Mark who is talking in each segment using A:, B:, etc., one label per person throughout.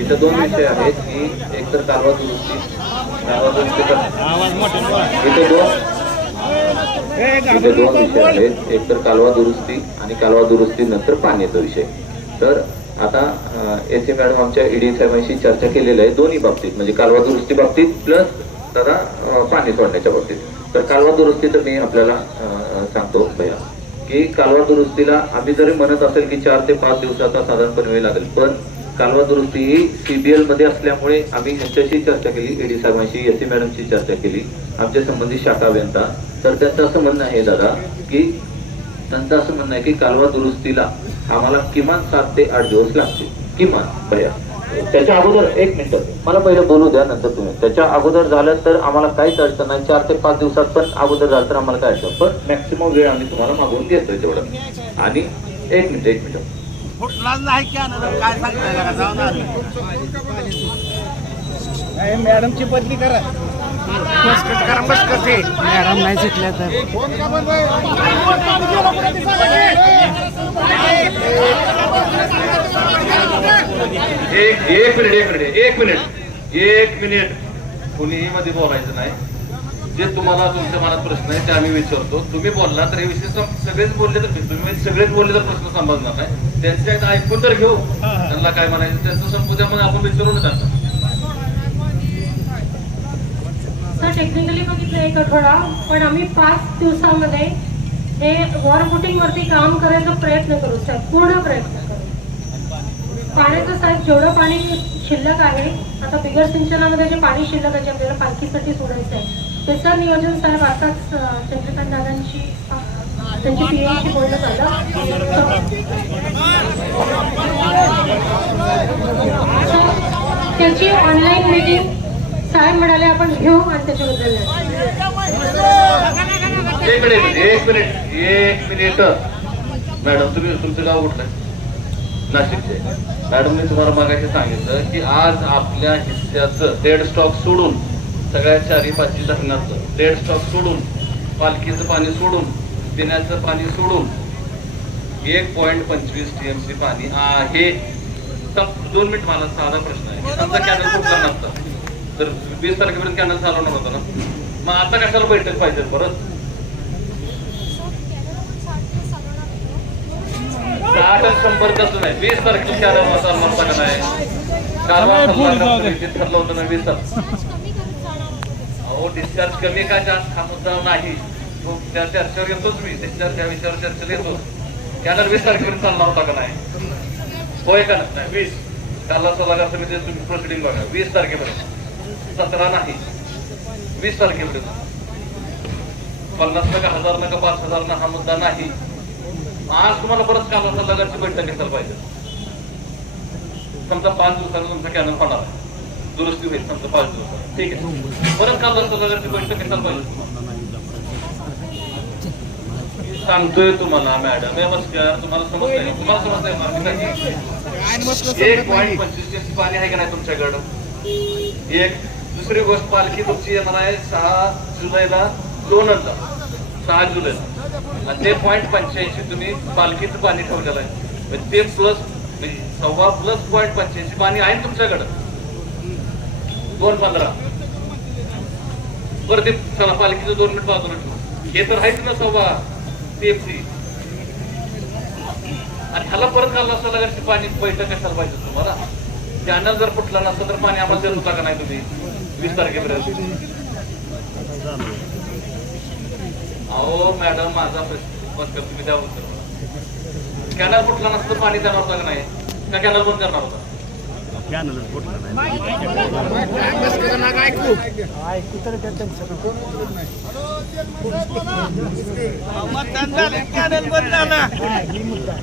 A: इथं दोन विषय आहेत की एक तर कालवा दुरुस्ती कालवा दुरुस्ती इथे दोन इथे दोन विषय आहेत. एक तर कालवा दुरुस्ती आणि कालवा दुरुस्ती नंतर पाण्याचा विषय. तर आता एस मॅडम आमच्या ईडी साहेबांशी चर्चा केलेली आहे दोन्ही बाबतीत. म्हणजे कालवा दुरुस्ती बाबतीत प्लस दादा पाणी सोडण्याच्या बाबतीत. तर कालवा दुरुस्ती तर मी आपल्याला सांगतो भैया की कालवा दुरुस्तीला आम्ही जरी म्हणत असेल की चार ते पाच दिवसाचा साधारणपणे वेळ लागेल पण कालवा दुरुस्ती ही सीबीएलमध्ये असल्यामुळे आम्ही ह्यांच्याशी चर्चा केली एडी साहेबांशी एस सी मॅडमशी चर्चा केली आमच्या संबंधित शाखा अभियंता. तर त्यांचं असं म्हणणं आहे दादा की त्यांचं असं म्हणणं आहे की कालवा दुरुस्तीला आम्हाला किमान सात ते आठ दिवस लागतील. किमान भया. त्याच्या अगोदर एक मिनिट. मला पहिलं बोलू द्या नंतर तुम्ही. त्याच्या अगोदर झालं तर आम्हाला काहीच अडचण नाही. चार ते पाच दिवसात पण अगोदर झालं तर आम्हाला काय अडचण. पण मॅक्सिमम वेळ आम्ही तुम्हाला मागवून देतोय तेवढं. आणि एक मिनिट एक मिनिट.
B: मॅडमची बदली करा. मॅडम नाही शिकल्या तर.
A: एक मिनिट एक मिनिट एक मिनिट. एक मिनिट. कुणीही मध्ये बोलायचं नाही. जे तुम्हाला तुमच्या मनात प्रश्न आहे ते आम्ही विचारतो. तुम्ही बोलला तर हे विषय सगळेच बोलले तर तुम्ही सगळेच बोलले तर प्रश्न संभाजणार नाही. त्यांचं एकदा ऐकून तर घेऊ. त्यांना काय म्हणायचं त्यांचं संपू द्या मग आपण विचारून
C: जातो टेक्निकली बघितलं एक आठवडा पण आम्ही पाच दिवसामध्ये हे वॉर वरती काम करायचा प्रयत्न करू सर. पूर्ण प्रयत्न. साहेब जेवढं पाणी शिल्लक आहे आता बिगर सिंचनामध्ये जे पाणी शिल्लक आहे जे आपल्याला पालखीसाठी सोडायचं आहे त्याचं नियोजन साहेब आताच चंद्रकांत दादांची त्यांची पी बोलणं झालं. त्याची ऑनलाईन मीटिंग साहेब म्हणाले आपण घेऊ आणि त्याच्याबद्दल
A: एक मिनिट एक मिनिट एक मिनिट. मॅडम तुम्ही तुमचं गाव कुठलं? नाशिकचे. मॅडमने तुम्हाला मागाशी सांगितलं की आज आपल्या हिस्स्याचं डेड स्टॉक सोडून सगळ्या चारी पाचशे धरणाचं डेड स्टॉक सोडून पालखीचं पाणी सोडून पिण्याचं पाणी सोडून एक पॉईंट पंचवीस टीएमसी पाणी आहे. दोन मिनिट मला साधा प्रश्न आहे. समजा कॅनल करणार असतं तर वीस तारखेपर्यंत कॅनल चालवणार होता ना? मग आता कशाला बैठक पाहिजे परत साठ आणि शंभर कसं नाही वीस तारखेला चालणार होता का नाही कारवार समितीत ठरलं होतं ना वीस तारखेला अहो डिस्चार्ज कमी का जास्त हा मुद्दा नाही. तो त्या चर्चेवर येतोच मी. डिस्चार्ज या विषयावर चर्चेला येतो कॅनल वीस तारखेपर्यंत चालणार होता का नाही? होय का नाही? वीस. काला सल्लागार समिती तुम्ही प्रोसिडिंग बघा. वीस तारखेपर्यंत. सतरा नाही. वीस तारखेपर्यंत. पन्नास नका हजार नका पाच हजार ना हा मुद्दा नाही. आज तुम्हाला परत काला सल्लागारची बैठक घेतलं पाहिजे. समजा पाच दिवसानं तुमचा कॅनल होणार दुरुस्ती होईल समजा पाच दिवसात ठीक आहे. परत असतं सल्लागारची बैठक घेतलं पाहिजे. सांगतोय तुम्हाला मॅडम. नमस्कार. तुम्हाला समजतंय तुम्हाला समजतंय नाही. एक पॉईंट पंचवीस पाणी आहे का नाही तुमच्याकडं? एक. दुसरी गोष्ट पालखी तुमची येणार आहे सहा जुलैला दोन हजार सहा जुलैला. आणि ते पॉईंट पंच्याऐंशी तुम्ही पालखीचं पाणी ठेवलेलं आहे. म्हणजे ते प्लस म्हणजे सव्वा प्लस पॉईंट पंच्याऐंशी पाणी आहे ना तुमच्याकडं? दोन पंधरा. बरं ते चला पालखीचं दोन मिनिट बाजूला ठेवू. हे तर आहेच ना सव्वा. टीएमसी आणि ह्याला परत घालला असता लागेल पाणी बैठक कशाला पाहिजे तुम्हाला? त्यांना जर फुटला नसतं तर पाणी आम्हाला देऊ होता का नाही तुम्ही? वीस तारखेपर्यंत. अहो मॅडम माझा प्रश्न तुम्ही द्या उत्तर. कॅनल फुटला नसतं पाणी देणार होता का नाही? का कॅनल बंद करणार होता?
D: कॅनल बंद झाला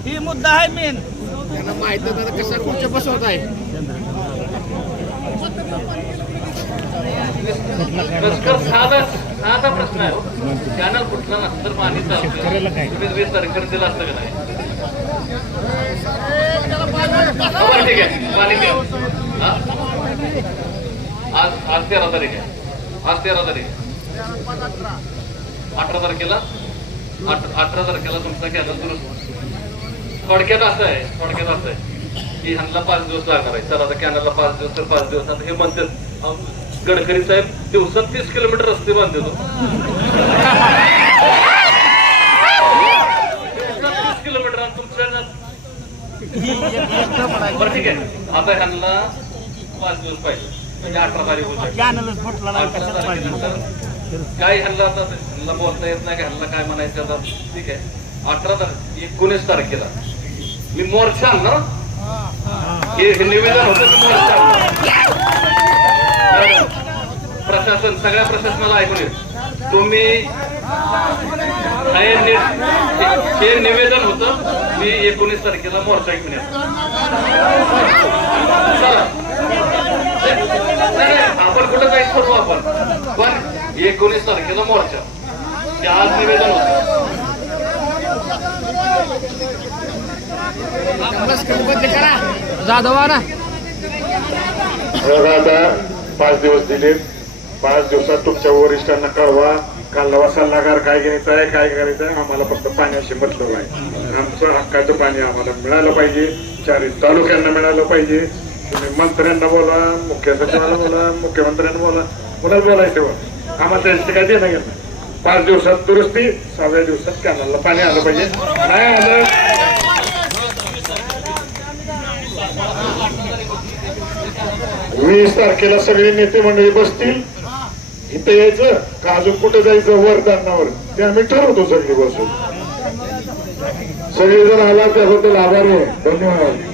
D: ही मुद्दा आहे मेन त्यांना माहीत नाही. कशा खुर्च्या बसवत आहे
A: साधा प्रश्न आहे. हो. कॅनल फुटला नसतं तर पाणी तुम्ही वीस तारखेपर्यंत दिलं असतं का नाही? बरं, ठीक आहे. पाणी हा? आज आज तेरा तारीख आहे. आज तेरा तारीख आहे. अठरा तारखेला? अठ- अठरा तारखेला तुमचा कॅनल दुरुस्त थोडक्यात असं आहे थोडक्यात असं आहे. की ह्यांना पाच दिवस लागणार आहे. चला आता कॅनलला पाच दिवस तर पाच दिवस आता हे म्हणतात गडकरी साहेब दिवसात तीस किलोमीटर रस्ते बांधतो तीस किलोमीटर बरं ठीक आहे. आता ह्यांना पाच दिवस पाहिजे. म्हणजे अठरा तारीख होत. काय ह्यांना आता ह्यांना बोलता येत नाही का ह्यांना काय म्हणायचं आता? ठीक आहे. अठरा तारीख एकोणीस तारखेला. मी मोर्चा आणणार. हं. निवेदन होतं मी मोर्चा आणणार. प्रशासन सगळ्या प्रशासनाला ऐकून येईल. तुम्ही हे निवेदन होतं मी एकोणीस तारखेला मोर्चा घेऊन येतो. चला. नाही, नाही, आपण कुठं जायचं करू आपण. पण एकोणीस तारखेला मोर्चा. ते आज निवेदन होतं.
B: जाधव ना
E: पाच दिवस दिले पाच दिवसात तुमच्या वरिष्ठांना कळवा. कालवा सल्लागार काय घ्यायचं आहे काय करायचं आहे आम्हाला फक्त पाण्याशी मतलब आहे. आमचं हक्काचं पाणी आम्हाला मिळालं पाहिजे. चारी तालुक्यांना मिळालं पाहिजे. तुम्ही मंत्र्यांना बोला मुख्य सचिवाला बोला मुख्यमंत्र्यांना बोला. मुलाच बोलायचं बा आम्हाला त्यांची काय देणं घेणं? पाच दिवसात दुरुस्ती सहाव्या दिवसात कॅनलला पाणी आलं पाहिजे. नाही आलं वीस तारखेला सगळे नेते मंडळी बसतील. इथे यायचं का अजून कुठे जायचं वरदानावर ते आम्ही ठरवतो सगळे बसून. सगळेजण आला त्याबद्दल आभारी आहे. धन्यवाद.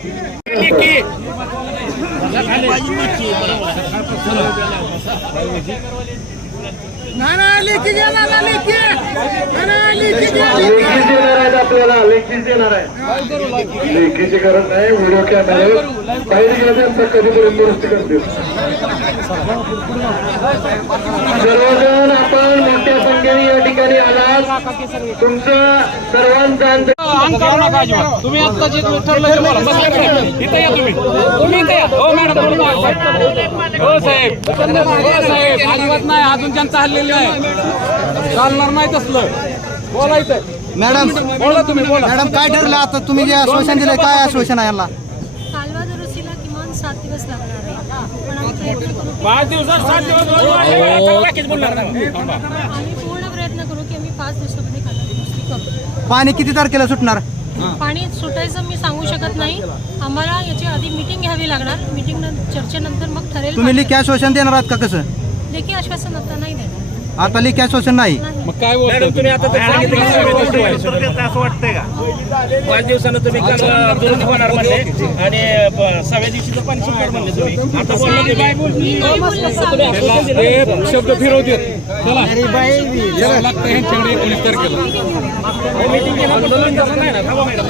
E: आपल्याला. लेखीच देणार आहे. लेखीची गरज नाही व्हिडिओ कॅमेरा काही त्यांचा कधीपर्यंत दुरुस्ती करतील. सर्वजण आपण मोठ्या संख्येने या ठिकाणी आलात. तुमचं सर्वांचा अंत-
B: तुम्ही आता जे ठरलं ते बोला. बस इथं या तुम्ही. तुम्ही इथं या. हो मॅडम हो साहेब. हो साहेब. अजिबात नाही. अजून त्यांचं हल्लेलं आहे. चालणार नाही तसलं. बोलायचं
F: मॅडम
B: बोला तुम्ही बोला.
F: मॅडम काय ठरलं आता? तुम्ही जे आश्वासन दिलंय काय आश्वासन आहे याला?
C: कालवा दुरुस्तीला किमान सात दिवस लागणार आहे. पण आम्ही प्रयत्न करू की-
B: पाच दिवसात सात दिवस बोलणार
C: आम्ही पूर्ण प्रयत्न करू की आम्ही पाच दिवसामध्ये कालवा दुरुस्ती करू.
F: पाणी किती तारखेला सुटणार?
C: पाणी सुटायचं मी सांगू शकत नाही. आम्हाला याची आधी मीटिंग घ्यावी लागणार. मीटिंग चर्चेनंतर मग ठरेल
F: तुम्ही लेखी आश्वासन देणार आहात का कसं?
C: लेखी आश्वासन आता नाही
F: आता लेखी आश्वासन नाही.
C: नाही
B: मग काय बोलतो तुम्ही आता असं वाटतंय का? पाच दिवसानं तुम्ही काल दुरुस्त होणार म्हणले आणि ब- सहाव्या दिवशीचं पाणी सुटणार म्हणले तुम्ही. आता बोलला की काय
C: नाही बोललं सांगू.
B: ते शब्द फिरवते. चला. लागतं ह्यांच्याकडे एकोणीस तारखेला मीटिंग घेणं ना. थांबा मॅडम